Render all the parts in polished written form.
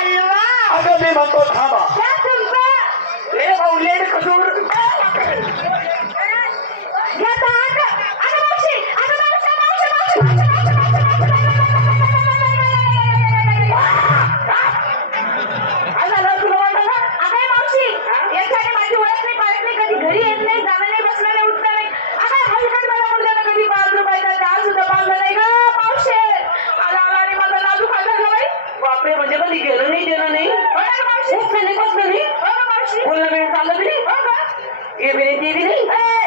हलवा. अगं मी म्हणतो थांबा. क्या तुमचा? हे बाहुलेड खजूर. या ताट. अगं मावशी, अगं मावशी, मावशी, मावशी, मावशी, मावशी, मावशी, काय झालं तुला वाटलं ना? अगं मावशी, याच्याने माझी ओळख नाही, पाळत नाही, कधी घरी येत नाही, जाणं नाही, बसणं नाही, उठणं नाही. अगं हलकट मला मुलग्यानं कधी 5 रुपयाचा चहा सुद्धा पाजला नाही गं मावशी. आला आला आणि माझा नाजू खाल्ला गं बाई. बापरे, म्हणजे कधी गेलं नाही देणं नाही. हो ना मावशी? उठलं नाही बसलं नाही. हो ना मावशी? बोलणं वेळ चाललं बी नाही. हो का? हे बी नाही ते बी नाही.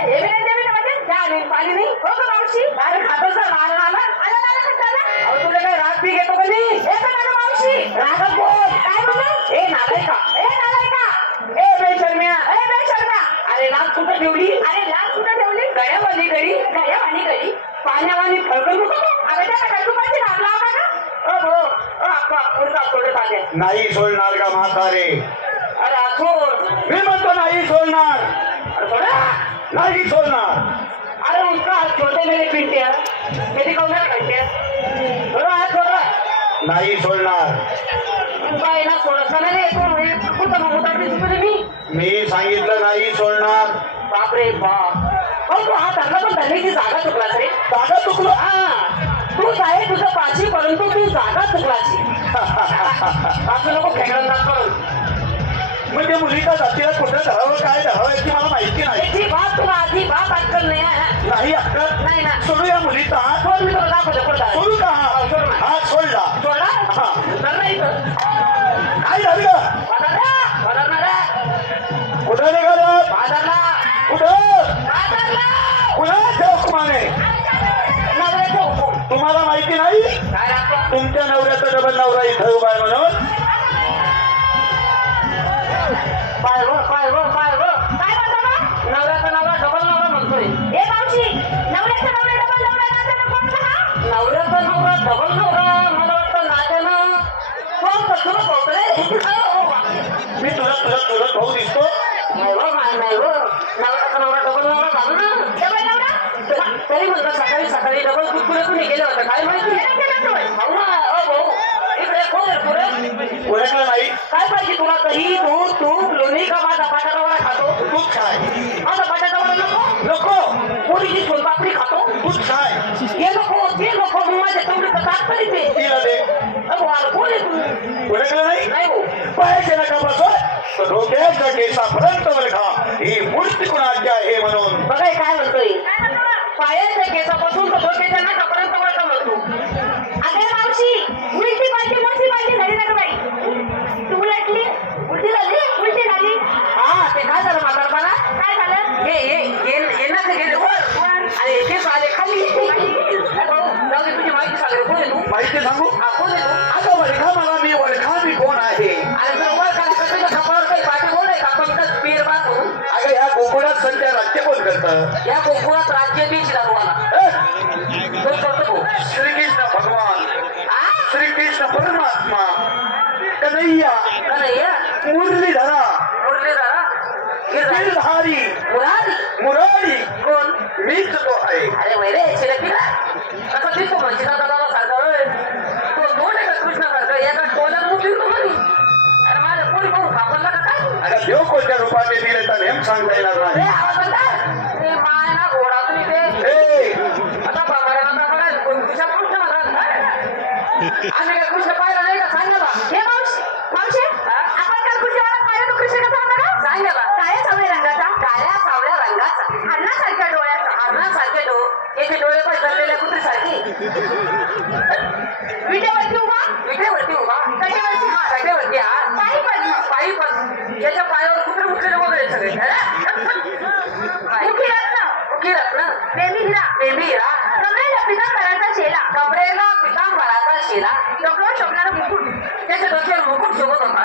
हे विनंती आहे म्हणजे चहा नाही, पाणी नाही. हो का मावशी? अरे खातोस ना माल आला. आला आला का झालं? अहो तुला काय राग पी घेतो का नाही? येतो ना गं मावशी. रागात बोल. काय बोलू? ए नालायका. ए नालायका. ए बेशर्म्या. ए बेशर्मा. अरे नाक कुठं ठेवली? अरे लाच कुठं ठेवली? गळ्यावाली गडी. गया वाणी गडी. पाण्यावानी फळकत नको. अगं त्या गडगुबाची नाव लाव का गं? ओ भो, ओ अक्का, पुढचा थोडे पाण्या. नाही सोडणार का म्हातारे? अरे आठवण. मी म्हणतो नाही सोडणार. अरे थोडा. नाही सोडणार. अरे उसका छोटे मेरे पिंट्या. मेरी कौन है पिंट्या? थोडा हात थोडा. नाही सोडणार. बाय ना थोडासा नाही येतो. कुठं मग उतारते तुझे मी? मी सांगितलं नाही सोडणार. बापरे बाप. अहो तू हा धरला पण धरण्याची जागा चुकलास रे. जागा चुकलो. हा तूच आहे तुझं पाची, परंतु तू जागा चुकलाची. असं नको खेळणार करून. म्हणजे मुलीच्या जातीला कुठं धरावं काय धरावं याची मला माहिती नाही. याची बात तुला आधी बात अक्कल नाही आहे. नाही अक्कल. नाही ना. सोडू या मुलीचा हात. सोड मी तुला दाखवतो पडता. सोडू का सोड ना. हात सोडला. सोडला? हा. तर नाही तर. काय झालं? बाजारला. कुठं निघालं? बाजारला. कुठं? बाजारला. कुणा हुकुमाने? नवऱ्याचं हुकूम. तुम्हाला माहिती नाही? काय लागतं? तुमच्या नवऱ्याचा डबल नवरा इथं उभा आहे म्हणून. पाय व पाय व पाय व. काय म्हणतो गं? नवऱ्याचा नवरा डबल नवरा म्हणतोय. ए मावशी, नवऱ्याचा नवरा डबल नवरा नात्यानं कोण गं हा? नवऱ्याचा नवरा डबल नवरा मला वाटतं नात्यानं कोण कसं पोहोचले. मी तुला भाऊ दिसतो. नाही व नाही व. नवऱ्याचा नवरा डबल नवरा झाला ना. डबल नवरा? तरी म्हणतो सकाळी सकाळी डबल दूध पुढे तुम्ही गेले होते काय माहिती? केलं केलं तू. भाऊ ना अ भाऊ इकडे कोण आहे पुढे? ओळखलं नाही. काय पाहिजे तुला? दही दूध तूप लोणी का माझा बटाटावडा खातो? दूध खाय. माझा बटाटावडा नको. नको. पोळीची सोनपापडी खातो. दूध खाय. हे नको ते नको मग माझ्या तोंडीचं ताक तरी ते. तिला दे. अगो अरे कोण आहे तू? ओळखलं नाही. नाही भाऊ. पायाच्या नकापासून तर डोक्याच्या केसापर्यंत बरखा ही मूर्ती कुणाची आहे म्हणून. बघा हे काय म्हणतोय. काय म्हणतो गं? पायाच्या केसापासून तर डोक्याच्या नाकापर्यंत वळता म्हणतो. अगं मावशी, उलटी पालटी झाली ना गं बाई. तू उलटली, उलटी झाली. हा ते काय झालं म्हातारपणा? काय झालं? हे ना ते गेले वर आणि हे केस आले खाली. जाऊ दे तुझी माहिती सांग रे. कोण आहे तू? माहिती सांगू? हा कोण आहे तू? आता वळखा मला मी वळखा मी कोण आहे. आणि तुला वर का कशाच्या खपावर काही पाठी बोल आहे का? फक्त पीर बात हो. अगं ह्या कोकणात सध्या राज्य कोण करतं? या कोकणात राज्य देश दारूवाला तो करतो भाऊ. श्रीकृष्ण भगवान, हा? श्रीकृष्ण परमात्मा, कन्हैया, का नाही या? मुरलीधरा, मुरलीधरा गिरधारी, मुरारी, कोण? मीच तो आहे. अरे वैरे शिरपीला कसं दिसतो म्हणजे दादा सारखा होय. तो दोन आहे का कृष्णासारखं? एका टोल्यात मुठी तो म्हणे. अरे माझ्या पोरी पाहून सापडला का काय? अगं देव कोणत्या रूपाने दिले तर नेम सांगता येणार ए, नाही. आवाज आला? ते माय ना घोडा तुम्ही ते. ए, आता बाबाला बघा कृष्ण कृष्ण म्हणा. आम्ही काय कृष्ण पाहिला नाही का? सांगायला. हे मावशी, आपण काल खुर्चीवाला पाहिलं तो कृष्ण कसा होता गं? सांगायला. काळ्या सावळ्या रंगाचा, काळ्या सावळ्या रंगाचा, हरणासारख्या डोळ्याचा, हरणासारखे याचे डोळे पण धरलेल्या कुत्रीसारखे. विटेवरती उभा, विटेवरती उभा, कटेवरती हात, काट्यावरती हात, पायी पण याच्या पायावर कुत्रे उठलेले वगैरे सगळे. मुखी रत्न, मुखी रत्न, प्रेमी हिरा, बेबी हिरा, कमरेला पितांबराचा शेला, कमरेला पितांबराचा शिला, डोक्यावर शोभणारा मुकुट, त्याच्या डोक्यावर मुकुट शोभत होता.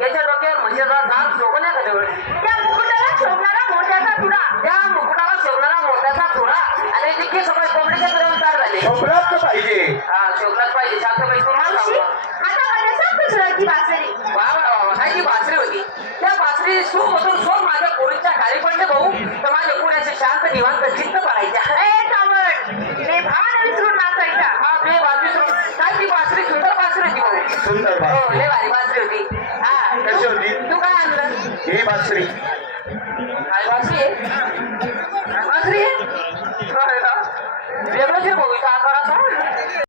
याच्या डोक्यावर म्हशीचा दात शोभण्याचा जवळ. त्या मुकुटाला शोभणारा मोत्याचा तुडा, त्या मुकुटाला शोभणारा मोत्याचा चुडा आणि तिथे सगळे कोंबडीच्या पर्यंत तयार झाले. शोभरात पाहिजे. हा शोभलाच पाहिजे. शांतबाई तुम्हाला मावशी, सांगतो. हातामध्ये साप सुराची बासरी, वा वा वा, काय ती बासरी होती. त्या बासरी सूमधून सोड माझ्या पोरीच्या खाली पडले भाऊ तर माझ्या पोऱ्याचे शांत निवांत चित्त पडायच्या. ए कावड, ले भान विसरून नाचायचा. हा बे बासरी काय ती बासरी सुंदर बासरी होती भाऊ. सुंदर हो लय भारी बासरी तू काय आणलं ही बासरी काय बासरी आहे काय बासरी आहे वेगळंच आहे भाऊ इथं आकाराचा